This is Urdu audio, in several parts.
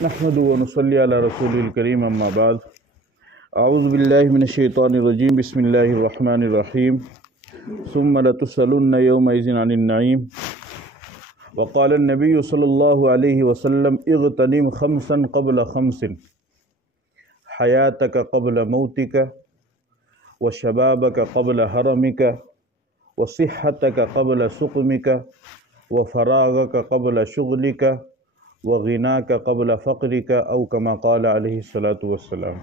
نحمد و نصلی علی رسول الکریم اما بعد اعوذ باللہ من الشیطان الرجیم بسم اللہ الرحمن الرحیم ثم لتسألن یومئذ عن النعیم وقال النبی صلی اللہ علیہ وسلم اغتنم خمسا قبل خمس حیاتک قبل موتک وشبابک قبل حرمک وصحتک قبل سقمک وفراغک قبل شغلک وغناک قبل فقرک او کما قال علیہ الصلاۃ والسلام۔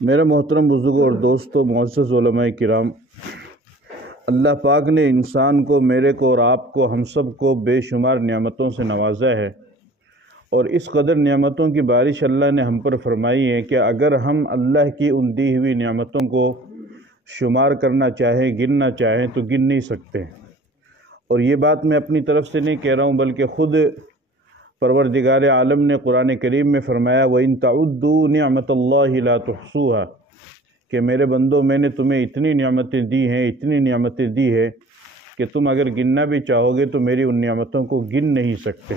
میرے محترم بزرگوں اور دوستوں، معزز علماء کرام، اللہ پاک نے انسان کو، میرے کو اور آپ کو، ہم سب کو بے شمار نعمتوں سے نوازا ہے، اور اس قدر نعمتوں کی بارش اللہ نے ہم پر فرمائی ہے کہ اگر ہم اللہ کی ان دی ہوئی نعمتوں کو شمار کرنا چاہیں، گننا چاہیں تو گن نہیں سکتے۔ اور یہ بات میں اپنی طرف سے نہیں کہہ رہا ہوں، بلکہ خود پروردگار عالم نے قرآن کریم میں فرمایا وَإِن تَعُدُّوا نِعْمَةَ اللَّهِ لَا تُحْصُوهَا، کہ میرے بندو میں نے تمہیں اتنی نعمتیں دی ہیں، اتنی نعمتیں دی ہے کہ تم اگر گننا بھی چاہو گے تو میری ان نعمتوں کو گن نہیں سکتے۔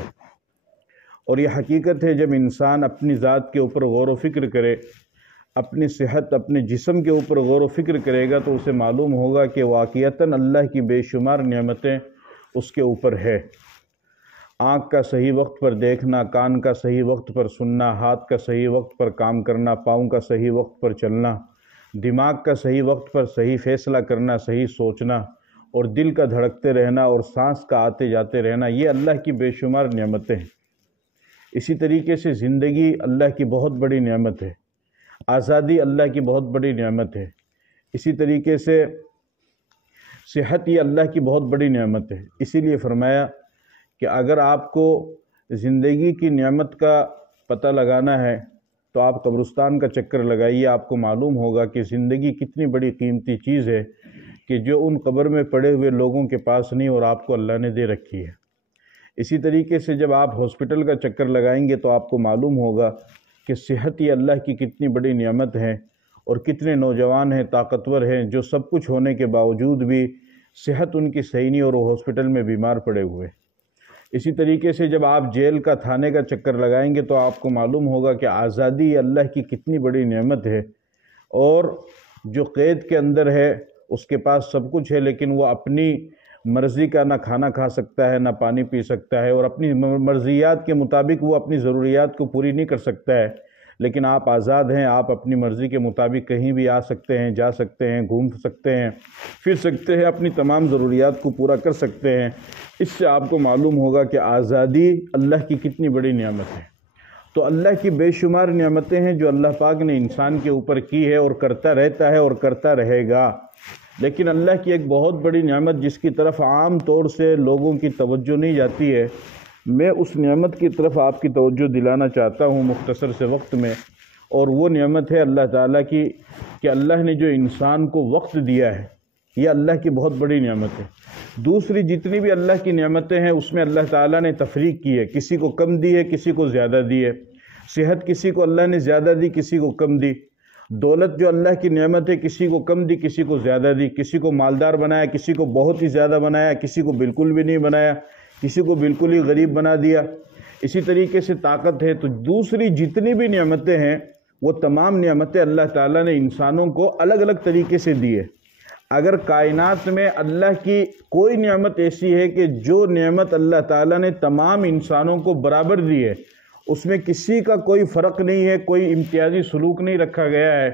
اور یہ حقیقت ہے، جب انسان اپنی ذات کے اوپر غور و فکر کرے، اپنی صحت، اپنے جسم کے اوپر غور و فکر کرے گا تو اسے معلوم ہوگا کہ واقعتاً اللہ کی بے شمار نعمتیں اس کے اوپر ہے۔ آنکھ کا صحیح وقت پر دیکھنا، کان کا صحیح وقت پر سننا، ہاتھ کا صحیح وقت پر کام کرنا، پاؤں کا صحیح وقت پر چلنا، دماغ کا صحیح وقت پر صحیح فیصلہ کرنا، صحیح سوچنا، اور دل کا دھڑکتے رہنا اور سانس کا آتے جاتے رہنا، یہ اللہ کی بے شمار نعمتیں ہیں۔ اسی طریقے سے زندگی اللہ کی بہت بڑی نعمت ہے، آزادی اللہ کی بہت بڑی نعمت ہے، اسی طریقے سے صحت یہ اللہ کی بہت بڑی نعمت ہے۔ اسی لیے فرمایا کہ اگر آپ کو زندگی کی نعمت کا پتہ لگانا ہے تو آپ قبرستان کا چکر لگائیے، آپ کو معلوم ہوگا کہ زندگی کتنی بڑی قیمتی چیز ہے کہ جو ان قبر میں پڑے ہوئے لوگوں کے پاس نہیں اور آپ کو اللہ نے دے رکھی ہے۔ اسی طریقے سے جب آپ ہاسپٹل کا چکر لگائیں گے تو آپ کو معلوم ہوگا کہ صحت یہ اللہ کی کتنی بڑی نعمت ہے، اور کتنے نوجوان ہیں، طاقتور ہیں، جو سب کچھ ہونے کے باوجود بھی صحت ان کی صحیح نہیں اور وہ ہاسپٹل میں بیمار پڑے ہوئے۔ اسی طریقے سے جب آپ جیل کا، تھانے کا چکر لگائیں گے تو آپ کو معلوم ہوگا کہ آزادی اللہ کی کتنی بڑی نعمت ہے، اور جو قید کے اندر ہے اس کے پاس سب کچھ ہے لیکن وہ اپنی مرضی کا نہ کھانا کھا سکتا ہے، نہ پانی پی سکتا ہے، اور اپنی مرضیات کے مطابق وہ اپنی ضروریات کو پوری نہیں کر سکتا ہے۔ لیکن آپ آزاد ہیں، آپ اپنی مرضی کے مطابق کہیں بھی آ سکتے ہیں، جا سکتے ہیں، گھوم سکتے ہیں، پھر سکتے ہیں، اپنی تمام ضروریات کو پورا کر سکتے ہیں۔ اس سے آپ کو معلوم ہوگا کہ آزادی اللہ کی کتنی بڑی نعمت ہے۔ تو اللہ کی بے شمار نعمتیں ہیں جو اللہ پاک نے انسان کے اوپر کی ہے اور کرتا رہتا ہے اور کرتا رہے گا۔ لیکن اللہ کی ایک بہت بڑی نعمت جس کی طرف عام طور سے لوگوں کی توجہ نہیں جاتی ہے، میں اس نعمت کی طرف آپ کی توجہ دلانا چاہتا ہوں مختصر سے وقت میں، اور وہ نعمت ہے اللہ تعالیٰ کی کہ اللہ نے جو انسان کو وقت دیا ہے، یہ اللہ کی بہت بڑی نعمت ہے۔ دوسری جتنی بھی اللہ کی نعمتیں ہیں اس میں اللہ تعالیٰ نے تفریق کی ہے، کسی کو کم دی ہے، کسی کو زیادہ دی ہے۔ صحت کسی کو اللہ نے زیادہ دی، کسی کو کم دی۔ دولت جو اللہ کی نعمت ہے، کسی کو کم دی، کسی کو زیادہ دی۔ کسی کو مالدار بنایا، کسی کو بہت ہی زیادہ بنایا، کسی کو بالکل بھی نہیں بنایا، کسی کو بالکل ہی غریب بنا دیا۔ اسی طریقے سے طاقت ہے، تو دوسری جتنی بھی نعمتیں ہیں وہ تمام نعمتیں اللہ تعالیٰ نے انسانوں کو الگ الگ طریقے سے دی ہے۔ اگر کائنات میں اللہ کی کوئی نعمت ایسی ہے کہ جو نعمت اللہ تعالیٰ نے تمام انسانوں کو برابر دی ہے، اس میں کسی کا کوئی فرق نہیں ہے، کوئی امتیازی سلوک نہیں رکھا گیا ہے،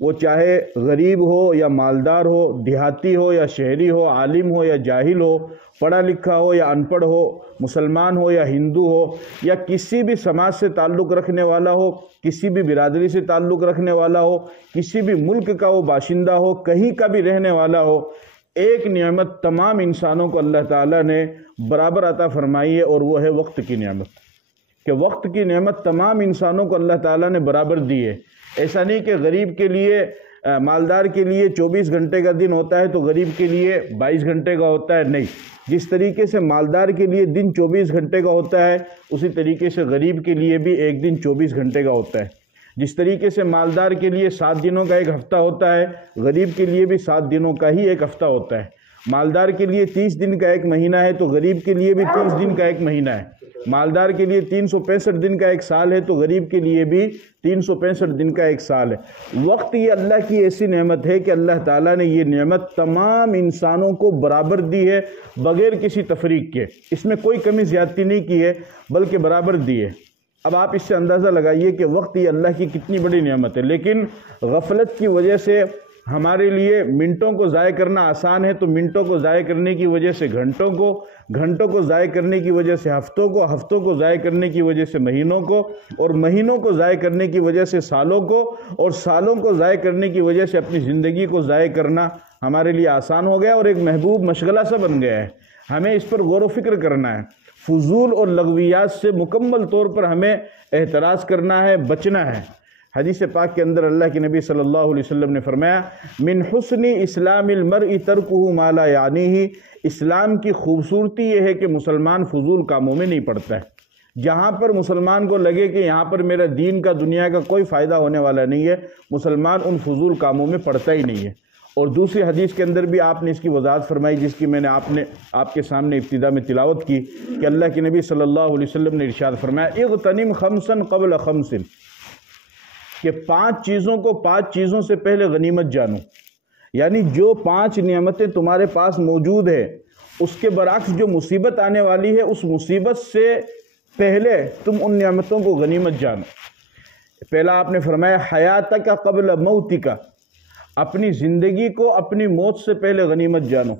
وہ چاہے غریب ہو یا مالدار ہو، دیہاتی ہو یا شہری ہو، عالم ہو یا جاہل ہو، پڑھا لکھا ہو یا ان پڑھ ہو، مسلمان ہو یا ہندو ہو، یا کسی بھی سماج سے تعلق رکھنے والا ہو، کسی بھی برادری سے تعلق رکھنے والا ہو، کسی بھی ملک کا وہ باشندہ ہو، کہیں کا بھی رہنے والا ہو، ایک نعمت تمام انسانوں کو اللہ تعالیٰ نے برابر عطا فرمائی ہے، اور وہ ہے وقت کی نعمت، کہ وقت کی نعمت تمام انسانوں کو اللہ تعالیٰ نے برابر دی ہے۔ ایسا نہیں کہ غریب کے لیے، مالدار کے لیے 24 گھنٹے کا دن ہوتا ہے تو غریب کے لیے 22 گھنٹے کا ہوتا ہے، نہیں۔ جس طریقے سے مالدار کے لیے دن 24 گھنٹے کا ہوتا ہے، اسی طریقے سے غریب کے لیے بھی ایک دن 24 گھنٹے کا ہوتا ہے۔ جس طریقے سے مالدار کے لیے 7 دنوں کا ایک ہفتہ ہوتا ہے، غریب کے لیے بھی 7 دنوں کا ہی ایک ہفتہ ہوتا ہے۔ مالدار کے لیے 30 دن کا ایک مہینہ ہے تو غریب کے لیے بھی 30 دن کا ایک مہینہ ہے۔ مالدار کے لیے 365 دن کا ایک سال ہے تو غریب کے لیے بھی 365 دن کا ایک سال ہے۔ وقت یہ اللہ کی ایسی نعمت ہے کہ اللہ تعالیٰ نے یہ نعمت تمام انسانوں کو برابر دی ہے بغیر کسی تفریق کے، اس میں کوئی کمی زیادتی نہیں کی ہے بلکہ برابر دی ہے۔ اب آپ اس سے اندازہ لگائیے کہ وقت یہ اللہ کی کتنی بڑی نعمت ہے، لیکن غفلت کی وجہ سے ہمارے لیے منٹوں کو ضائع کرنا آسان ہے، تو منٹوں کو ضائع کرنے کی وجہ سے گھنٹوں کو ضائع کرنے کی وجہ سے ہفتوں کو ضائع کرنے کی وجہ سے مہینوں کو، اور مہینوں کو ضائع کرنے کی وجہ سے سالوں کو، اور سالوں کو ضائع کرنے کی وجہ سے اپنی زندگی کو ضائع کرنا ہمارے لیے آسان ہو گیا اور ایک محبوب مشغلہ سا بن گیا ہے۔ ہمیں اس پر غور و فکر کرنا ہے، فضول اور لغویات سے مکمل طور پر ہمیں احتراز کرنا ہے، بچنا ہے۔ حدیث پاک کے اندر اللہ کے نبی صلی اللہ علیہ وسلم نے فرمایا، من حسن اسلام المرء ترکہ ما لا یعنیہ، اسلام کی خوبصورتی یہ ہے کہ مسلمان فضول کاموں میں نہیں پڑتا ہے۔ جہاں پر مسلمان کو لگے کہ یہاں پر میرا دین کا دنیا کا کوئی فائدہ ہونے والا نہیں ہے، مسلمان ان فضول کاموں میں پڑتا ہی نہیں ہے۔ اور دوسری حدیث کے اندر بھی آپ نے اس کی وضاحت فرمائی، جس کی میں نے آپ کے سامنے ابتدا میں تلاوت کی، کہ اللہ کے نبی صلی اللہ علیہ وسلم نے ارشاد فرمایا، اغتنم خمسا قبل خمس، کہ 5 چیزوں کو 5 چیزوں سے پہلے غنیمت جانو، یعنی جو 5 نعمتیں تمہارے پاس موجود ہے اس کے برعکس جو مصیبت آنے والی ہے اس مصیبت سے پہلے تم ان نعمتوں کو غنیمت جانو۔ پہلا آپ نے فرمایا حیاتک قبل موتک، اپنی زندگی کو اپنی موت سے پہلے غنیمت جانو،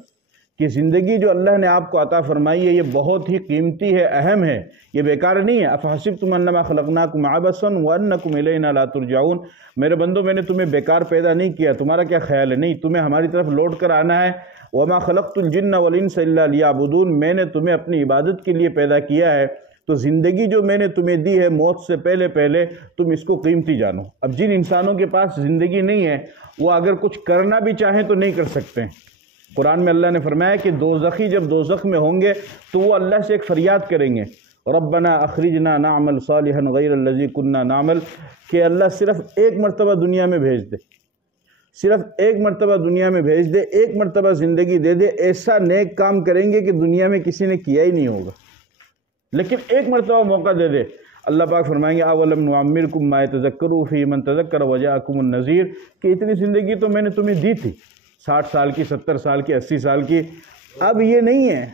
کہ زندگی جو اللہ نے آپ کو عطا فرمائی ہے یہ بہت ہی قیمتی ہے، اہم ہے، یہ بیکار نہیں ہے۔ افحسبتم انما خلقناکم عبثا وانکم الینا لا ترجعون، میرے بندوں میں نے تمہیں بیکار پیدا نہیں کیا، تمہارا کیا خیال ہے؟ نہیں، تمہیں ہماری طرف لوٹ کر آنا ہے۔ وما خلقت الجن والانس الا لیعبدون، میں نے تمہیں اپنی عبادت کے لیے پیدا کیا ہے، تو زندگی جو میں نے تمہیں دی ہے موت سے پہلے تم اس کو قیمتی جانو۔ اب جن انسانوں کے پاس زندگی نہیں ہے وہ اگر کچھ کرنا بھی چاہیں تو نہیں کر سکتے ہیں۔ قرآن میں اللہ نے فرمایا کہ دوزخی جب دوزخ میں ہوں گے تو وہ اللہ سے ایک فریاد کریں گے، ربنا اخرجنا نعمل صالحا غیر الذی كنا نعمل، کہ اللہ صرف ایک مرتبہ دنیا میں بھیج دے، صرف ایک مرتبہ دنیا میں بھیج دے، ایک مرتبہ زندگی دے دے، ایسا نیک کام کریں گے کہ دنیا میں کسی نے کیا ہی نہیں ہوگا، لیکن ایک مرتبہ موقع دے دے۔ اللہ پاک فرمائیں گے اولم نعمرکم ما یتذکر فی من تذکر وجاءکم النذیر، کہ اتنی زندگی تو میں نے تمہیں دی تھی، 60 سال کی، 70 سال کی، 80 سال کی، اب یہ نہیں ہے،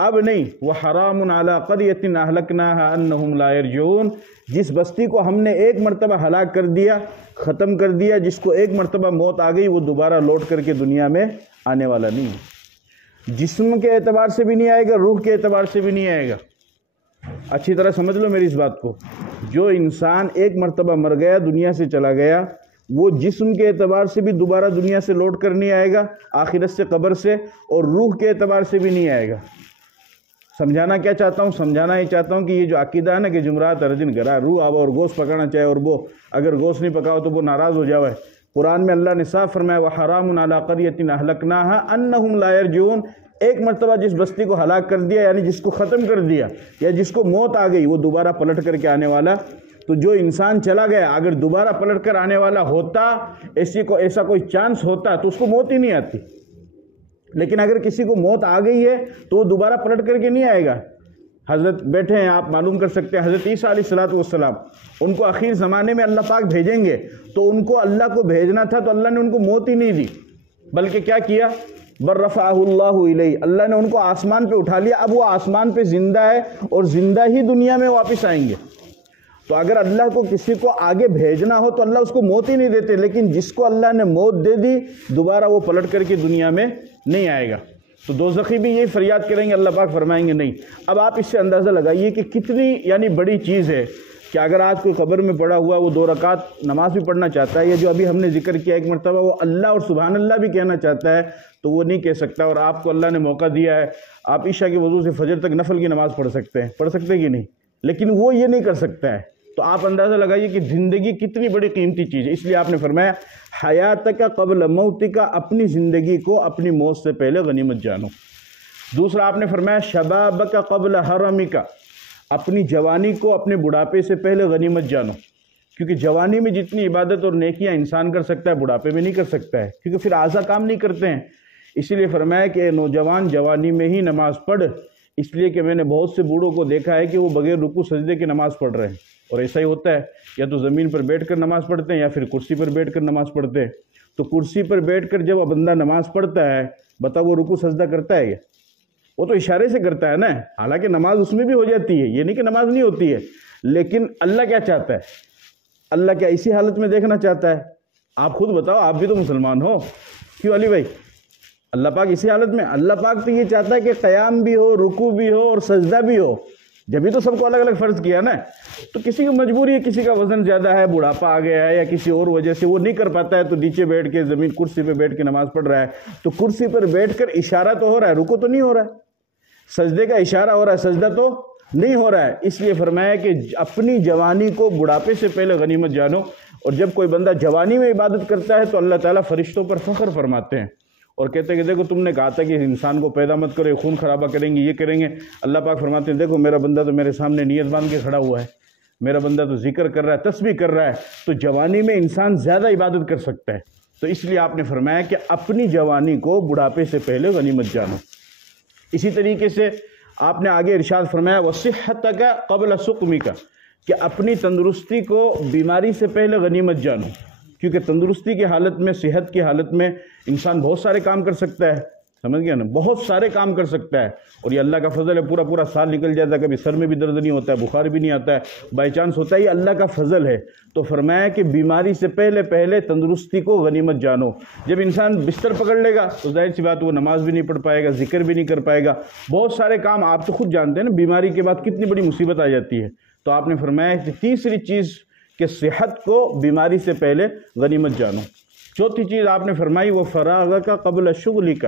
اب نہیں۔ وحرام علی قریۃ اہلکناھا انہم لا یرجعون، جس بستی کو ہم نے ایک مرتبہ ہلاک کر دیا، ختم کر دیا، جس کو ایک مرتبہ موت آ گئی وہ دوبارہ لوٹ کر کے دنیا میں آنے والا نہیں ہے، جسم کے اعتبار سے بھی نہیں آئے گا، روح کے اعتبار سے بھی نہیں آئے گا۔ اچھی طرح سمجھ لو میری اس بات کو، جو انسان ایک مرتبہ مر گیا، دنیا سے چلا گیا، وہ جسم کے اعتبار سے بھی دوبارہ دنیا سے لوٹ کر نہیں آئے گا، آخرت سے، قبر سے، اور روح کے اعتبار سے بھی نہیں آئے گا۔ سمجھانا کیا چاہتا ہوں؟ سمجھانا یہ چاہتا ہوں کہ یہ جو عقیدہ ہے نا کہ جمعرات ہر دن گرا، روح آو اور گوشت پکانا چاہے، اور وہ اگر گوشت نہیں پکاؤ تو وہ ناراض ہو جاوے، قرآن میں اللہ نے صاف فرمایا وحرام علی قریۃ اہلکناھا انہم لا یرجعون، ایک مرتبہ جس بستی کو ہلاک کر دیا، یعنی جس کو ختم کر دیا یا جس کو موت آ گئی، وہ دوبارہ پلٹ کر کے آنے والا۔ تو جو انسان چلا گیا اگر دوبارہ پلٹ کر آنے والا ہوتا، ایسا کوئی چانس ہوتا تو اس کو موت ہی نہیں آتی، لیکن اگر کسی کو موت آ گئی ہے تو وہ دوبارہ پلٹ کر کے نہیں آئے گا۔ حضرت بیٹھے ہیں، آپ معلوم کر سکتے ہیں، حضرت عیسیٰ علیہ السلام، ان کو آخر زمانے میں اللہ پاک بھیجیں گے، تو ان کو اللہ کو بھیجنا تھا تو اللہ نے ان کو موت ہی نہیں دی، بلکہ کیا کیا؟ بل رفعہ اللہ الیہ، اللہ نے ان کو آسمان پہ اٹھا لیا، اب وہ آسمان پہ زندہ ہے اور زندہ ہی دنیا میں واپس آئیں گے۔ تو اگر اللہ کو کسی کو آگے بھیجنا ہو تو اللہ اس کو موت ہی نہیں دیتے، لیکن جس کو اللہ نے موت دے دی دوبارہ وہ پلٹ کر کے دنیا میں نہیں آئے گا۔ تو دوزخی بھی یہی فریاد کریں گے، اللہ پاک فرمائیں گے نہیں۔ اب آپ اس سے اندازہ لگائیے کہ کتنی یعنی بڑی چیز ہے کہ اگر آج کوئی قبر میں پڑا ہوا وہ 2 رکعت نماز بھی پڑھنا چاہتا ہے، یا جو ابھی ہم نے ذکر کیا ایک مرتبہ وہ اللہ اور سبحان اللہ بھی کہنا چاہتا ہے تو وہ نہیں کہہ سکتا، اور آپ کو اللہ نے موقع دیا ہے آپ عشاء کے وضو سے فجر تک نفل کی نماز پڑھ سکتے ہیں کہ نہیں، لیکن وہ یہ نہیں کر سکتا ہے۔ تو آپ اندازہ لگائیے کہ زندگی کتنی بڑی قیمتی چیز ہے، اس لیے آپ نے فرمایا حیاتک قبل موتک، اپنی زندگی کو اپنی موت سے پہلے غنیمت جانو۔ دوسرا آپ نے فرمایا شبابک قبل حرمک، اپنی جوانی کو اپنے بڑھاپے سے پہلے غنیمت جانو، کیونکہ جوانی میں جتنی عبادت اور نیکیاں انسان کر سکتا ہے بڑھاپے میں نہیں کر سکتا ہے، کیونکہ پھر اعضاء کام نہیں کرتے ہیں۔ اسی لیے فرمایا کہ اے نوجوان، جوانی میں ہی نماز پڑھ، اس لیے کہ میں نے بہت سے بوڑھوں کو دیکھا ہے کہ وہ بغیر رکوع سجدے کی نماز پڑھ رہے ہیں، اور ایسا ہی ہوتا ہے، یا تو زمین پر بیٹھ کر نماز پڑھتے ہیں یا پھر کرسی پر بیٹھ کر نماز پڑھتے ہیں۔ تو کرسی پر بیٹھ کر جب بندہ نماز پڑھتا ہے، بتاؤ وہ رکوع سجدہ کرتا ہے کیا؟ وہ تو اشارے سے کرتا ہے نا، حالانکہ نماز اس میں بھی ہو جاتی ہے، یہ نہیں کہ نماز نہیں ہوتی ہے، لیکن اللہ کیا چاہتا ہے؟ اللہ کیا اسی حالت میں دیکھنا چاہتا ہے؟ آپ خود بتاؤ، آپ بھی تو مسلمان ہو، کیوں علی بھائی؟ اللہ پاک اسی حالت میں، اللہ پاک تو یہ چاہتا ہے کہ قیام بھی ہو، رکوع بھی ہو اور سجدہ بھی ہو، جبھی تو سب کو الگ الگ فرض کیا نا۔ تو کسی کی مجبوری ہے، کسی کا وزن زیادہ ہے، بڑھاپا آ گیا ہے، یا کسی اور وجہ سے وہ نہیں کر پاتا ہے، تو نیچے بیٹھ کے زمین کرسی پہ بیٹھ کے نماز پڑھ رہا ہے، تو کرسی پر بیٹھ کر اشارہ تو ہو رہا ہے، رکوع تو نہیں ہو رہا ہے، سجدے کا اشارہ ہو رہا ہے، سجدہ تو نہیں ہو رہا ہے۔ اس لیے فرمایا کہ اپنی جوانی کو بڑھاپے سے پہلے غنیمت جانو، اور جب کوئی بندہ جوانی میں عبادت کرتا ہے تو اللہ تعالیٰ فرشتوں پر فخر فرماتے ہیں اور کہتے ہیں کہ دیکھو تم نے کہا تھا کہ انسان کو پیدا مت کرو، خون خرابہ کریں گے، یہ کریں گے۔ اللہ پاک فرماتے ہیں دیکھو میرا بندہ تو میرے سامنے نیت باندھ کے کھڑا ہوا ہے، میرا بندہ تو ذکر کر رہا ہے، تسبیح کر رہا ہے۔ تو جوانی میں انسان زیادہ عبادت کر سکتا ہے، تو اس لیے آپ نے فرمایا کہ اپنی جوانی کو بڑھاپے سے پہلے غنیمت جانو۔ اسی طریقے سے آپ نے آگے ارشاد فرمایا وَصِحَّتَكَ قَبْلَ سُقْمِكَ، کہ اپنی تندرستی کو بیماری سے پہلے غنیمت جانو، کیونکہ تندرستی کی حالت میں، صحت کی حالت میں انسان بہت سارے کام کر سکتا ہے، سمجھ گیا نا، بہت سارے کام کر سکتا ہے، اور یہ اللہ کا فضل ہے، پورا پورا سال نکل جاتا ہے، کبھی سر میں بھی درد نہیں ہوتا ہے، بخار بھی نہیں آتا ہے، بائی چانس ہوتا ہے، یہ اللہ کا فضل ہے۔ تو فرمایا کہ بیماری سے پہلے تندرستی کو غنیمت جانو۔ جب انسان بستر پکڑ لے گا تو ظاہر سی بات وہ نماز بھی نہیں پڑھ پائے گا، ذکر بھی نہیں کر پائے گا، بہت سارے کام آپ تو خود جانتے ہیں نا، بیماری کے بعد کتنی بڑی مصیبت آ جاتی ہے۔ تو آپ نے فرمایا کہ تیسری چیز کہ صحت کو بیماری سے پہلے غنیمت جانو۔ چوتھی چیز آپ نے فرمائی وہ فراغک قبل شغلک،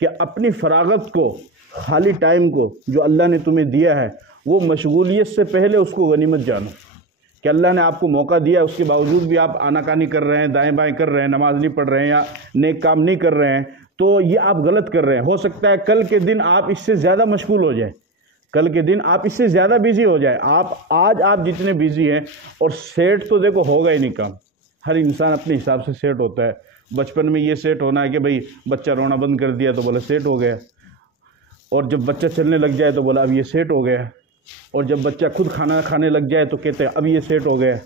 کہ اپنی فراغت کو، خالی ٹائم کو جو اللہ نے تمہیں دیا ہے، وہ مشغولیت سے پہلے اس کو غنیمت جانو، کہ اللہ نے آپ کو موقع دیا، اس کے باوجود بھی آپ آناکانی کر رہے ہیں، دائیں بائیں کر رہے ہیں، نماز نہیں پڑھ رہے ہیں یا نیک کام نہیں کر رہے ہیں، تو یہ آپ غلط کر رہے ہیں۔ ہو سکتا ہے کل کے دن آپ اس سے زیادہ مشغول ہو جائیں، کل کے دن آپ اس سے زیادہ بیزی ہو جائے۔ آج آپ جتنے بیزی ہیں، اور سیٹ تو دیکھو ہوگا ہی نہیں کام، ہر انسان اپنے حساب سے سیٹ ہوتا ہے۔ بچپن میں یہ سیٹ ہونا ہے کہ بھئی بچہ رونا بند کر دیا تو بولا سیٹ ہو گیا، اور جب بچہ چلنے لگ جائے تو بولا اب یہ سیٹ ہو گیا، اور جب بچہ خود کھانا کھانے لگ جائے تو کہتے ہیں اب یہ سیٹ ہو گیا،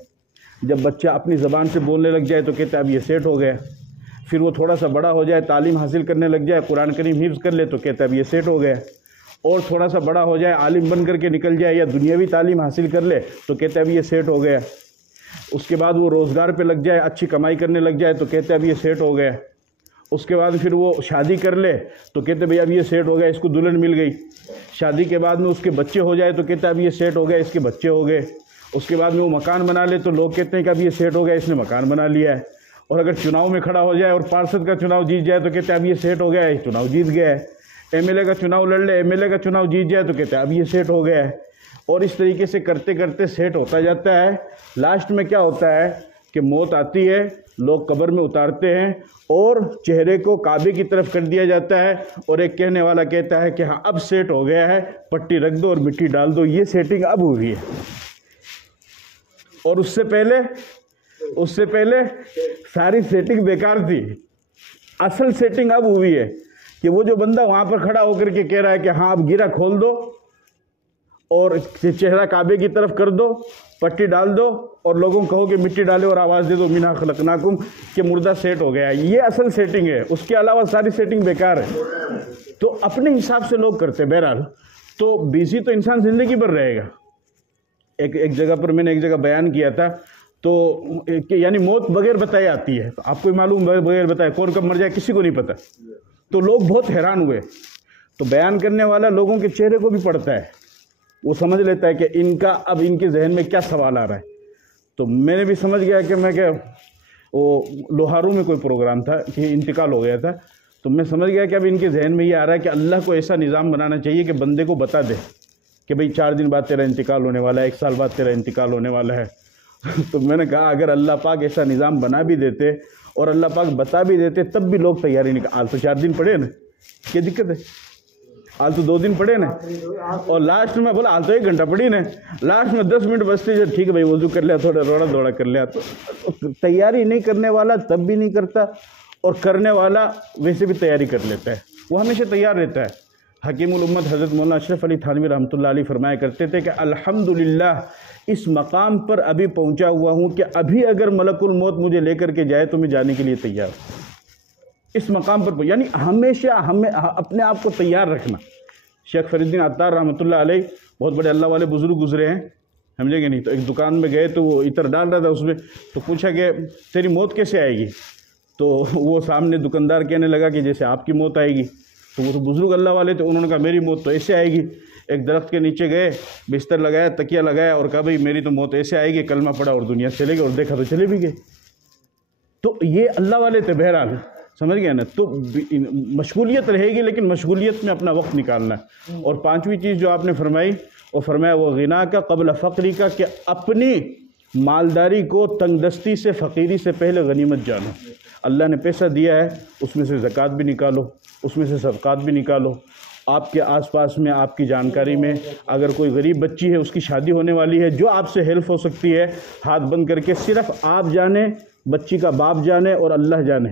جب بچہ اپنی زبان سے بولنے لگ جائے تو کہتے ہیں اب یہ سیٹ ہو گیا، پھر وہ تھوڑا سا بڑا ہو جائے، تعلیم حاصل کرنے لگ جائے، قرآن کریم حفظ کر لے تو کہتے ہیں اب یہ سیٹ ہو گیا، اور تھوڑا سا بڑا ہو جائے، عالم بن کر کے نکل جائے یا دنیاوی تعلیم حاصل کر لے تو کہتے ہیں اب یہ سیٹ ہو گیا، اس کے بعد وہ روزگار پہ لگ جائے، اچھی کمائی کرنے لگ جائے تو کہتے ہیں اب یہ سیٹ ہو گیا، اس کے بعد پھر وہ شادی کر لے تو کہتے ہیں بھئی اب یہ سیٹ ہو گیا، اس کو دلہن مل گئی، شادی کے بعد میں اس کے بچے ہو جائے تو کہتے ہیں اب یہ سیٹ ہو گیا، اس کے بچے ہو گئے، اس کے بعد میں وہ مکان بنا لے تو لوگ کہتے ہیں کہ اب یہ سیٹ ہو گیا، اس نے مکان بنا لیا ہے، اور اگر چناؤ میں کھڑا ہو جائے اور پارشد کا چناؤ جیت جائے تو کہتے ہیں اب یہ سیٹ ہو گیا ہے، چناؤ جیت گیا ہے، ایم ایل اے کا چناؤ لڑ لے، ایم ایل اے کا چناؤ جیت جائے تو کہتے ہیں اب یہ سیٹ ہو گیا ہے، اور اس طریقے سے کرتے کرتے سیٹ ہوتا جاتا ہے۔ لاسٹ میں کیا ہوتا ہے کہ موت آتی ہے، لوگ قبر میں اتارتے ہیں اور چہرے کو کعبے کی طرف کر دیا جاتا ہے، اور ایک کہنے والا کہتا ہے کہ ہاں اب سیٹ ہو گیا ہے، پٹی رکھ دو اور مٹی ڈال دو، یہ سیٹنگ اب ہوئی ہے، اور اس سے پہلے ساری سیٹنگ بیکار تھی۔ اصل سیٹنگ اب ہوئی ہے کہ وہ جو بندہ وہاں پر کھڑا ہو کر کے کہہ رہا ہے کہ ہاں اب گرہ کھول دو اور چہرہ کعبے کی طرف کر دو، پٹی ڈال دو، اور لوگوں کو کہو کہ مٹی ڈالے اور آواز دے دو منھا خلقناکم، کہ مردہ سیٹ ہو گیا ہے، یہ اصل سیٹنگ ہے، اس کے علاوہ ساری سیٹنگ بیکار ہے۔ تو اپنے حساب سے لوگ کرتے ہیں۔ بہرحال تو بیزی تو انسان زندگی بھر رہے گا۔ ایک جگہ پر میں نے ایک جگہ بیان کیا تھا، تو یعنی موت بغیر بتائے آتی ہے، آپ کو معلوم بغیر بتائے کون کب مر جائے کسی کو نہیں پتہ، تو لوگ بہت حیران ہوئے۔ تو بیان کرنے والا لوگوں کے چہرے کو بھی پڑھتا ہے، وہ سمجھ لیتا ہے کہ اب ان کے ذہن میں کیا سوال آ رہا ہے۔ تو میں نے بھی سمجھ گیا کہ وہ لوہارو میں کوئی پروگرام تھا کہ انتقال ہو گیا تھا، تو میں سمجھ گیا کہ اب ان کے ذہن میں یہ آ رہا ہے کہ اللہ کو ایسا نظام بنانا چاہیے کہ بندے کو بتا دے کہ بھئی 4 دن بعد تیرا انتقال ہونے والا ہے، 1 سال بعد تیرا انتقال ہونے والا ہے۔ تو میں نے کہا اگر اللہ پاک ایسا نظام بنا بھی دیتے اور اللہ پاک بتا بھی دیتے تب بھی لوگ تیاری نہیں کرتے۔ آج تو 4 دن پڑے نا، کیا دقت ہے؟ آج تو 2 دن پڑے نا، اور لاسٹ میں بولا آج تو 1 گھنٹہ پڑی نا، لاسٹ میں 10 منٹ بچتے جو ٹھیک ہے بھائی وضو کر لیا، تھوڑا روڑا دوڑا کر لیا۔ تو تیاری نہیں کرنے والا تب بھی نہیں کرتا، اور کرنے والا ویسے بھی تیاری کر لیتا ہے، وہ ہمیشہ تیار رہتا ہے۔ حکیم الامت حضرت مولانا اشرف علی تھانوی رحمۃ اللہ علیہ فرمایا کرتے تھے کہ الحمدللہ اس مقام پر ابھی پہنچا ہوا ہوں کہ ابھی اگر ملک الموت مجھے لے کر کے جائے تو میں جانے کے لیے تیار ہوں۔ اس مقام پر یعنی ہمیشہ ہمیں اپنے آپ کو تیار رکھنا۔ شیخ فرید الدین عطار رحمۃ اللہ علیہ بہت بڑے اللہ والے بزرگ گزرے ہیں، سمجھے کہ نہیں؟ تو ایک دکان میں گئے تو وہ عطر ڈال رہا تھا اس میں، تو پوچھا کہ تیری موت کیسے آئے گی؟ تو وہ سامنے دکاندار کہنے لگا کہ جیسے آپ کی موت آئے گی۔ تو وہ تو بزرگ اللہ والے تھے، انہوں نے کہا میری موت تو ایسے آئے گی۔ ایک درخت کے نیچے گئے، بستر لگایا، تکیہ لگایا اور کہا بھئی میری تو موت ایسے آئے گی، کلمہ پڑھا اور دنیا سے چلے گئے، اور دیکھا تو چلے بھی گئے۔ تو یہ اللہ والے تھے بہرحال، سمجھ گئے نا؟ تو مشغولیت رہے گی لیکن مشغولیت میں اپنا وقت نکالنا ہے۔ اور پانچویں چیز جو آپ نے فرمائی وہ فرمایا وہ غنا کا قبل فقری کا، کہ اپنی مالداری کو تنگ دستی سے، فقیری سے پہلے غنیمت جانو۔ اللہ نے پیسہ دیا ہے، اس میں سے زکوٰۃ بھی نکالو، اس میں سے صدقات بھی نکالو۔ آپ کے آس پاس میں، آپ کی جانکاری میں اگر کوئی غریب بچی ہے، اس کی شادی ہونے والی ہے، جو آپ سے ہیلپ ہو سکتی ہے، ہاتھ بند کر کے، صرف آپ جانے، بچی کا باپ جانے اور اللہ جانے،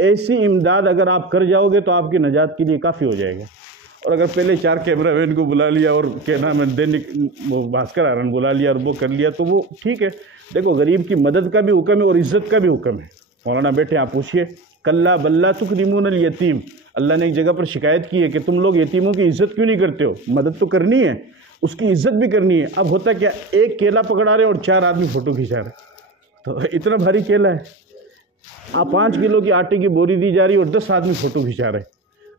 ایسی امداد اگر آپ کر جاؤ گے تو آپ کی نجات کے لیے کافی ہو جائے گا۔ اور اگر پہلے 4 کیمرہ مین کو بلا لیا اور کیا نام ہے دینک بھاسکر آرن بلا لیا اور وہ کر لیا تو وہ ٹھیک ہے۔ دیکھو غریب کی مدد کا بھی حکم ہے اور عزت کا بھی حکم ہے۔ مولانا بیٹھے آپ پوچھئے، کلا بلا تکرمون الیتیم، اللہ نے ایک جگہ پر شکایت کی ہے کہ تم لوگ یتیموں کی عزت کیوں نہیں کرتے ہو؟ مدد تو کرنی ہے، اس کی عزت بھی کرنی ہے۔ اب ہوتا کیا، ایک کیلا پکڑا رہے اور 4 آدمی فوٹو کھینچا رہے، تو اتنا بھاری کیلا ہے، آپ 5 کلو کی آٹے کی بوری دی جا رہی اور 10 آدمی فوٹو کھینچا رہے۔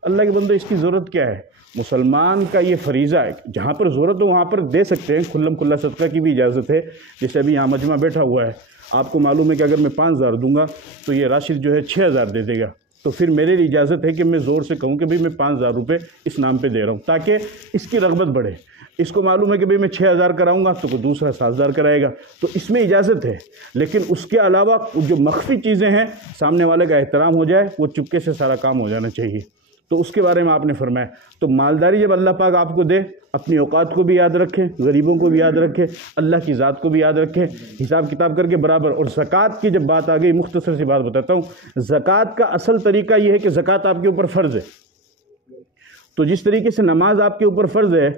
اللہ کے بندو اس کی ضرورت کیا ہے؟ مسلمان کا یہ فریضہ ہے، جہاں پر ضرورت ہو وہاں پر دے سکتے ہیں، کھلم کھلا صدقہ کی بھی اجازت ہے۔ جیسے ابھی یہاں مجمع بیٹھا ہوا ہے، آپ کو معلوم ہے کہ اگر میں 5000 دوں گا تو یہ راشد جو ہے 6000 دے دے گا، تو پھر میرے لیے اجازت ہے کہ میں زور سے کہوں کہ بھئی میں 5000 روپے اس نام پہ دے رہا ہوں، تاکہ اس کی رغبت بڑھے۔ اس کو معلوم ہے کہ بھئی میں 6000 کراؤں گا تو کوئی دوسرا 7000 کرائے گا، تو اس میں اجازت ہے۔ لیکن اس کے علاوہ جو مخفی چیزیں ہیں، سامنے والے کا احترام ہو جائے، وہ چپکے سے سارا کام ہو جانا چاہیے، تو اس کے بارے میں آپ نے فرمایا۔ تو مالداری جب اللہ پاک آپ کو دے، اپنی اوقات کو بھی یاد رکھیں، غریبوں کو بھی یاد رکھیں، اللہ کی ذات کو بھی یاد رکھیں، حساب کتاب کر کے برابر۔ اور زکوٰۃ کی جب بات آ گئی، مختصر سی بات بتاتا ہوں۔ زکوٰۃ کا اصل طریقہ یہ ہے کہ زکوٰۃ آپ کے اوپر فرض ہے، تو جس طریقے سے نماز آپ کے اوپر فرض ہے،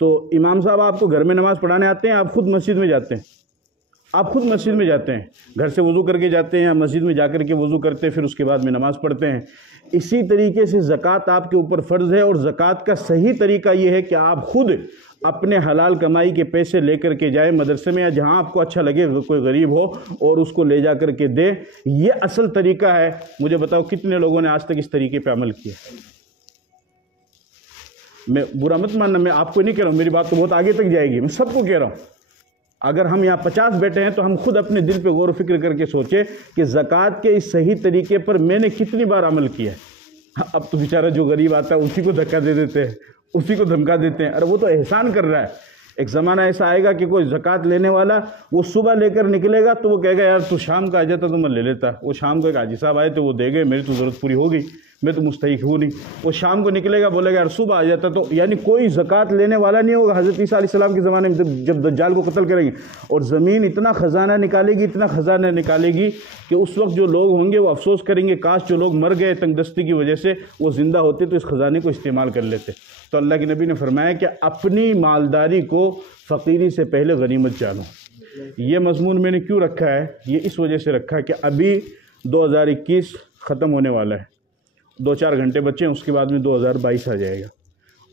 تو امام صاحب آپ کو گھر میں نماز پڑھانے آتے ہیں، آپ خود مسجد میں جاتے ہیں، آپ خود مسجد میں جاتے ہیں، گھر سے وضو کر کے جاتے ہیں، مسجد میں جا کر کے وضو کرتے ہیں، پھر اس کے بعد میں نماز پڑھتے ہیں۔ اسی طریقے سے زکوٰۃ آپ کے اوپر فرض ہے، اور زکوٰۃ کا صحیح طریقہ یہ ہے کہ آپ خود اپنے حلال کمائی کے پیسے لے کر کے جائیں مدرسے میں، یا جہاں آپ کو اچھا لگے کوئی غریب ہو اور اس کو لے جا کر کے دے۔ یہ اصل طریقہ ہے۔ مجھے بتاؤ کتنے لوگوں نے آج تک اس طریقے پہ عمل کیا؟ میں برا مت ماننا، میں آپ کو نہیں کہہ رہا ہوں، میری بات تو بہت آگے تک جائے گی، میں سب کو کہہ رہا ہوں۔ اگر ہم یہاں 50 بیٹھے ہیں تو ہم خود اپنے دل پہ غور و فکر کر کے سوچیں کہ زکوٰۃ کے اس صحیح طریقے پر میں نے کتنی بار عمل کیا ہے۔ اب تو بیچارہ جو غریب آتا ہے اسی کو دھکا دے دیتے ہیں، اسی کو دھمکا دیتے ہیں، ارے وہ تو احسان کر رہا ہے۔ ایک زمانہ ایسا آئے گا کہ کوئی زکوٰۃ لینے والا وہ صبح لے کر نکلے گا تو وہ کہے گا یار تو شام کا آ جاتا تو میں لے لیتا۔ وہ شام کو ایک حاجی صاحب آئے تو وہ دے گئے، میری تو ضرورت پوری ہو گئی، میں تو مستحق ہوں نہیں۔ وہ شام کو نکلے گا، بولے گا یار صبح آ جاتا، تو یعنی کوئی زکوٰۃ لینے والا نہیں ہوگا۔ حضرت عیسیٰ علیہ السلام کے زمانے میں جب دجال کو قتل کریں گے اور زمین اتنا خزانہ نکالے گی، اتنا خزانہ نکالے گی کہ اس وقت جو لوگ ہوں گے وہ افسوس کریں گے کاش جو لوگ مر گئے تنگ دستی کی وجہ سے وہ زندہ ہوتے تو اس خزانے کو استعمال کر لیتے۔ تو اللہ کے نبی نے فرمایا کہ اپنی مالداری کو فقیری سے پہلے غنیمت جانو۔ یہ مضمون میں نے کیوں رکھا ہے؟ یہ اس وجہ سے رکھا ہے کہ ابھی 2021 ختم ہونے والا ہے، 2-4 گھنٹے بچے ہیں، اس کے بعد میں 2022 آ جائے گا،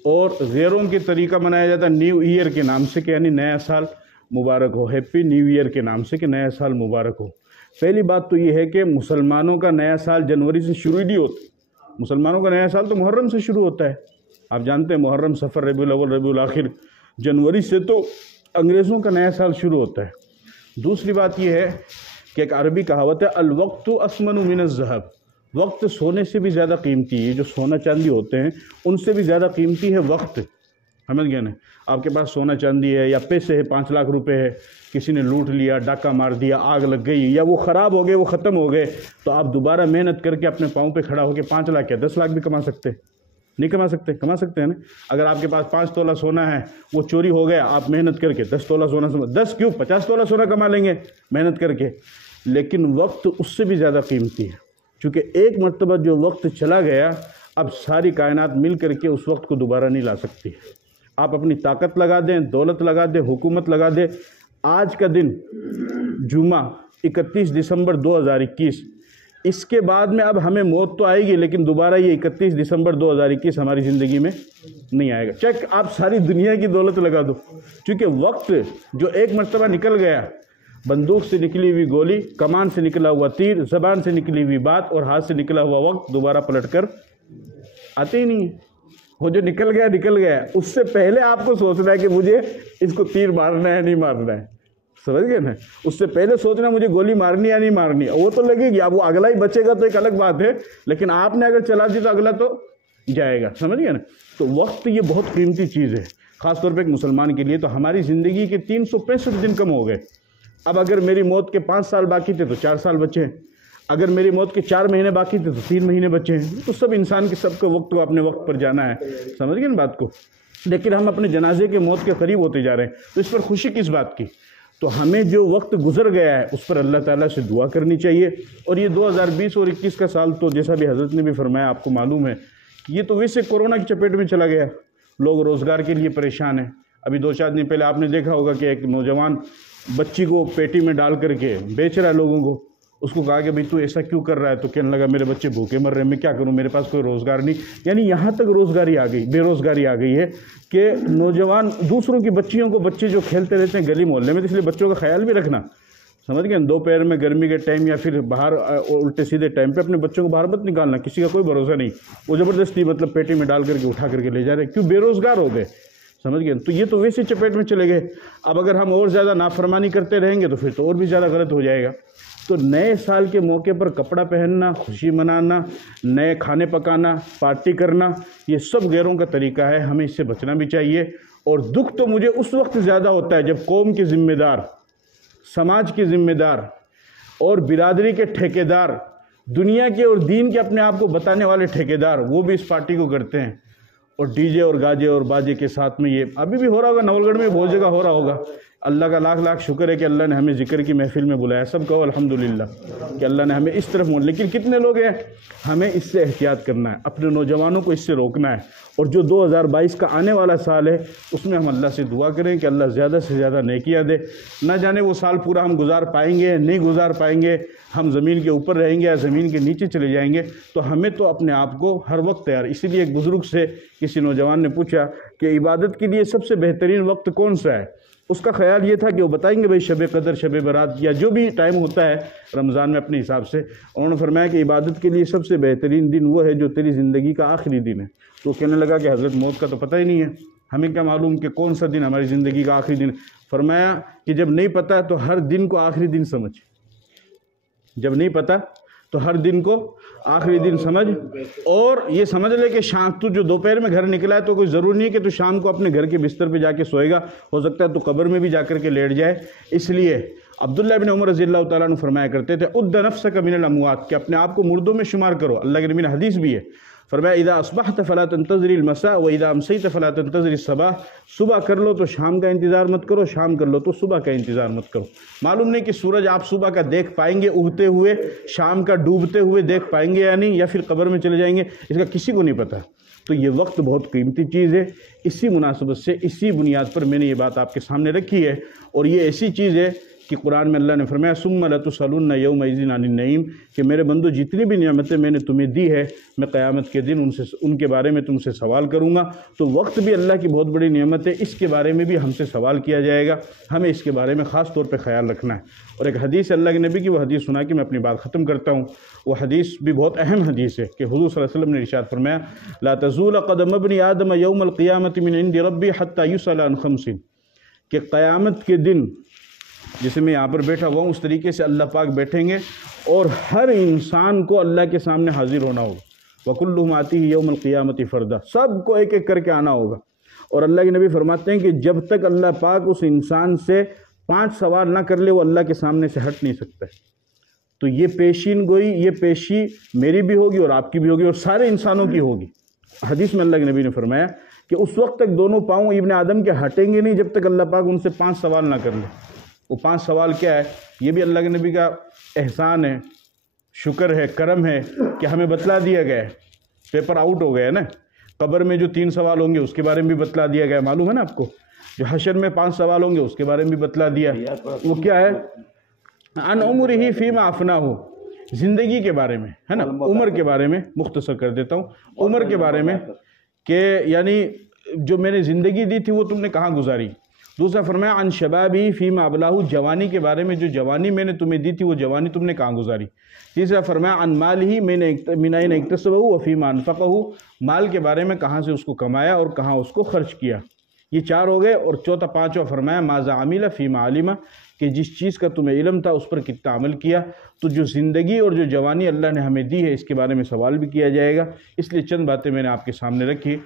اور غیروں کے طریقہ منایا جاتا ہے نیو ایئر کے نام سے، کہ یعنی نیا سال مبارک ہو، ہیپی نیو ایئر کے نام سے، کہ نیا سال مبارک ہو۔ پہلی بات تو یہ ہے کہ مسلمانوں کا نیا سال جنوری سے شروع ہی نہیں ہوتا، مسلمانوں کا نیا سال تو محرم سے شروع ہوتا ہے۔ آپ جانتے ہیں محرم، صفر، ربیع الاول، ربیع الاخر، جنوری سے تو انگریزوں کا نیا سال شروع ہوتا ہے۔ دوسری بات یہ ہے کہ ایک عربی کہاوت ہے الوقت اثمن من الذهب، وقت سونے سے بھی زیادہ قیمتی ہے۔ جو سونا چاندی ہوتے ہیں ان سے بھی زیادہ قیمتی ہے وقت، سمجھ گئے نا؟ آپ کے پاس سونا چاندی ہے یا پیسے ہے، 5 لاکھ روپے ہے، کسی نے لوٹ لیا، ڈاکہ مار دیا، آگ لگ گئی، یا وہ خراب ہو گئے، وہ ختم ہو گئے، تو آپ دوبارہ محنت کر کے اپنے پاؤں پہ کھڑا ہو کے 5 لاکھ یا 10 لاکھ بھی کما سکتے ہیں، نہیں کما سکتے؟ کما سکتے ہیں نا۔ اگر آپ کے پاس 5 تولہ سونا ہے، وہ چوری ہو گیا، آپ محنت کر کے 10 تولہ سونا، 10 کیوں 50 تولہ سونا کما لیں گے محنت کر کے۔ لیکن وقت اس سے بھی زیادہ قیمتی ہے، چونکہ ایک مرتبہ جو وقت چلا گیا اب ساری کائنات مل کر کے اس وقت کو دوبارہ نہیں لا سکتی. آپ اپنی طاقت لگا دیں، دولت لگا دیں، حکومت لگا دیں. آج کا دن جمعہ 31 دسمبر 2021، اس کے بعد میں اب ہمیں موت تو آئے گی لیکن دوبارہ یہ 31 دسمبر 2021 ہماری زندگی میں نہیں آئے گا. چیک آپ ساری دنیا کی دولت لگا دو، چونکہ وقت جو ایک مرتبہ نکل گیا، بندوق سے نکلی ہوئی گولی، کمان سے نکلا ہوا تیر، زبان سے نکلی ہوئی بات اور ہاتھ سے نکلا ہوا وقت دوبارہ پلٹ کر آتے ہی نہیں ہے. وہ جو نکل گیا نکل گیا. اس سے پہلے آپ کو سوچنا ہے کہ مجھے اس کو تیر مارنا ہے نہیں مارنا ہے. سمجھ گئے نا؟ اس سے پہلے سوچنا مجھے گولی مارنی یا نہیں مارنی. وہ تو لگے گی، اب وہ اگلا ہی بچے گا تو ایک الگ بات ہے، لیکن آپ نے اگر چلا دی تو اگلا تو جائے گا. سمجھ گئے نا؟ تو وقت یہ بہت قیمتی چیز ہے، خاص طور پہ ایک مسلمان کے لیے. تو ہماری زندگی کے 365 دن کم ہو گئے. اب اگر میری موت کے 5 سال باقی تھے تو 4 سال بچے ہیں، اگر میری موت کے 4 مہینے باقی تھے تو 3 مہینے بچے ہیں. تو سب انسان کے سب کے وقت کو اپنے وقت پر جانا ہے. سمجھ گئے نا بات کو؟ لیکن ہم اپنے جنازے کے موت کے قریب ہوتے جا رہے ہیں. تو اس پر خوشی کس بات کی؟ تو ہمیں جو وقت گزر گیا ہے اس پر اللہ تعالیٰ سے دعا کرنی چاہیے. اور یہ 2020 اور 21 کا سال تو جیسا بھی حضرت نے بھی فرمایا آپ کو معلوم ہے، یہ تو ویسے کورونا کی چپیٹ میں چلا گیا. لوگ روزگار کے لیے پریشان ہیں. ابھی 2-4 دن پہلے آپ نے دیکھا ہوگا کہ ایک نوجوان بچی کو پیٹی میں ڈال کر کے بیچ رہا ہے لوگوں کو. اس کو کہا کہ بھئی تو ایسا کیوں کر رہا ہے؟ تو کہنے لگا میرے بچے بھوکے مر رہے ہیں، میں کیا کروں، میرے پاس کوئی روزگار نہیں. یعنی یہاں تک روزگاری آ گئی، بے روزگاری آ گئی ہے کہ نوجوان دوسروں کی بچیوں کو، بچے جو کھیلتے رہتے ہیں گلی محلے میں، تو اس لیے بچوں کا خیال بھی رکھنا. سمجھ گئے؟ دوپہر میں گرمی کے ٹائم یا پھر باہر الٹے سیدھے ٹائم پہ اپنے بچوں کو باہر مت نکالنا. کسی کا کوئی بھروسہ نہیں، وہ زبردستی مطلب پیٹی میں ڈال کر کے اٹھا کر کے لے جا رہے ہیں. کیوں؟ بے روزگار ہو گئے. سمجھ گئے؟ تو یہ تو ویسے چپیٹ میں چلے گئے. اب اگر ہم اور زیادہ نافرمانی کرتے رہیں گے تو پھر تو اور بھی زیادہ غلط ہو جائے گا. تو نئے سال کے موقع پر کپڑا پہننا، خوشی منانا، نئے کھانے پکانا، پارٹی کرنا، یہ سب غیروں کا طریقہ ہے. ہمیں اس سے بچنا بھی چاہیے. اور دکھ تو مجھے اس وقت زیادہ ہوتا ہے جب قوم کے ذمہ دار، سماج کے ذمہ دار اور برادری کے ٹھیکیدار، دنیا کے اور دین کے اپنے آپ کو بتانے والے ٹھیکیدار، وہ بھی اس پارٹی کو کرتے ہیں اور ڈی جے اور گاجے اور باجے کے ساتھ میں. یہ ابھی بھی ہو رہا ہوگا، نول گڑھ میں بہت جگہ ہو رہا ہوگا. اللہ کا لاکھ لاکھ شکر ہے کہ اللہ نے ہمیں ذکر کی محفل میں بلایا. سب کہو الحمدللہ کہ اللہ نے ہمیں اس طرف لیکن کتنے لوگ ہیں؟ ہمیں اس سے احتیاط کرنا ہے، اپنے نوجوانوں کو اس سے روکنا ہے. اور جو 2022 کا آنے والا سال ہے اس میں ہم اللہ سے دعا کریں کہ اللہ زیادہ سے زیادہ نیکیاں دے. نہ جانے وہ سال پورا ہم گزار پائیں گے نہیں گزار پائیں گے، ہم زمین کے اوپر رہیں گے یا زمین کے نیچے چلے جائیں گے. تو ہمیں تو اپنے آپ کو ہر وقت تیار. اسی لیے ایک بزرگ سے کسی نوجوان نے پوچھا کہ عبادت کے لیے سب سے بہترین وقت کون سا ہے؟ اس کا خیال یہ تھا کہ وہ بتائیں گے بھئی شب قدر، شب برات یا جو بھی ٹائم ہوتا ہے رمضان میں اپنے حساب سے. انہوں نے فرمایا کہ عبادت کے لیے سب سے بہترین دن وہ ہے جو تیری زندگی کا آخری دن ہے. تو وہ کہنے لگا کہ حضرت موت کا تو پتہ ہی نہیں ہے، ہمیں کیا معلوم کہ کون سا دن ہماری زندگی کا آخری دن. فرمایا کہ جب نہیں پتہ تو ہر دن کو آخری دن سمجھ. جب نہیں پتہ تو ہر دن کو آخری دن سمجھ. اور یہ سمجھ لے کہ شام تو جو دوپہر میں گھر نکلا ہے تو کوئی ضرور نہیں ہے کہ تو شام کو اپنے گھر کے بستر پہ جا کے سوئے گا. ہو سکتا ہے تو قبر میں بھی جا کر کے لیٹ جائے. اس لیے عبداللہ بن عمر رضی اللہ تعالیٰ عنہ فرمایا کرتے تھے عد نفسک من الاموات، کہ اپنے آپ کو مردوں میں شمار کرو. اللہ کے نبی نے حدیث بھی ہے، فرمایا اذا اصبحت فلا تنتظر المساء واذا امسيت فلا تنتظر الصباح. صبح کر لو تو شام کا انتظار مت کرو، شام کر لو تو صبح کا انتظار مت کرو. معلوم نہیں کہ سورج آپ صبح کا دیکھ پائیں گے اگتے ہوئے، شام کا ڈوبتے ہوئے دیکھ پائیں گے یا نہیں، یا پھر قبر میں چلے جائیں گے، اس کا کسی کو نہیں پتہ. تو یہ وقت بہت قیمتی چیز ہے. اسی مناسبت سے اسی بنیاد پر میں نے یہ بات آپ کے سامنے رکھی ہے. اور یہ ایسی چیز ہے کہ قرآن میں اللہ نے فرمایا ثم لتسألن یومئذ عن النعیم، کہ میرے بندو جتنی بھی نعمتیں میں نے تمہیں دی ہے میں قیامت کے دن ان کے بارے میں تم سے سوال کروں گا. تو وقت بھی اللہ کی بہت بڑی نعمت ہے، اس کے بارے میں بھی ہم سے سوال کیا جائے گا. ہمیں اس کے بارے میں خاص طور پہ خیال رکھنا ہے. اور ایک حدیث اللہ کے نبی کی، وہ حدیث سنا کے میں اپنی بات ختم کرتا ہوں. وہ حدیث بھی بہت اہم حدیث ہے کہ حضور صلی اللہ علیہ وسلم نے ارشاد فرمایا لا تزول قدم ابن آدم یوم القیامت من عند ربی حتی یسأل عن خمس، کہ قیامت کے دن جسے میں یہاں پر بیٹھا ہوا ہوں اس طریقے سے اللہ پاک بیٹھیں گے اور ہر انسان کو اللہ کے سامنے حاضر ہونا ہوگا. وَكُلُّهُمْ آتِيهِ يَوْمَ الْقِيَامَةِ فَرْدًا، سب کو ایک ایک کر کے آنا ہوگا. اور اللہ کے نبی فرماتے ہیں کہ جب تک اللہ پاک اس انسان سے 5 سوال نہ کر لے وہ اللہ کے سامنے سے ہٹ نہیں سکتا ہے. تو یہ پیشین گوئی، یہ پیشی میری بھی ہوگی اور آپ کی بھی ہوگی اور سارے انسانوں کی ہوگی. حدیث میں اللہ کے نبی نے فرمایا کہ اس وقت تک دونوں پاؤں ابن آدم کے ہٹیں گے نہیں جب تک اللہ پاک ان سے 5 سوال نہ کر لے. وہ 5 سوال کیا ہے؟ یہ بھی اللہ کے نبی کا احسان ہے، شکر ہے، کرم ہے کہ ہمیں بتلا دیا گیا ہے پیپر آؤٹ ہو گیا نا. قبر میں جو 3 سوال ہوں گے اس کے بارے میں بھی بتلا دیا گیا, معلوم ہے نا آپ کو. جو حشر میں 5 سوال ہوں گے اس کے بارے میں بھی بتلا دیا. وہ کیا ہے؟ عن عمرہ فیما افناہ, زندگی کے بارے میں ہے نا, عمر کے بارے میں. مختصر کر دیتا ہوں, عمر کے بارے میں کہ یعنی جو میں نے زندگی دی تھی وہ تم نے کہاں گزاری. دوسرا فرمایا عن شبابی فیما ابلاہ, جوانی کے بارے میں جو جوانی میں نے تمہیں دی تھی وہ جوانی تم نے کہاں گزاری. تیسرا فرمایا عن مالہ من این اکتسبہ وفیما انفقہ, مال کے بارے میں کہاں سے اس کو کمایا اور کہاں اس کو خرچ کیا. یہ 4 ہو گئے. اور چوتھا 5واں فرمایا ماذا عمل فیما علم, کہ جس چیز کا تمہیں علم تھا اس پر کتنا عمل کیا. تو جو زندگی اور جو جوانی اللہ نے ہمیں دی ہے اس کے بارے میں سوال بھی کیا جائے گا. اس لیے چند باتیں میں نے آپ کے سامنے رکھی.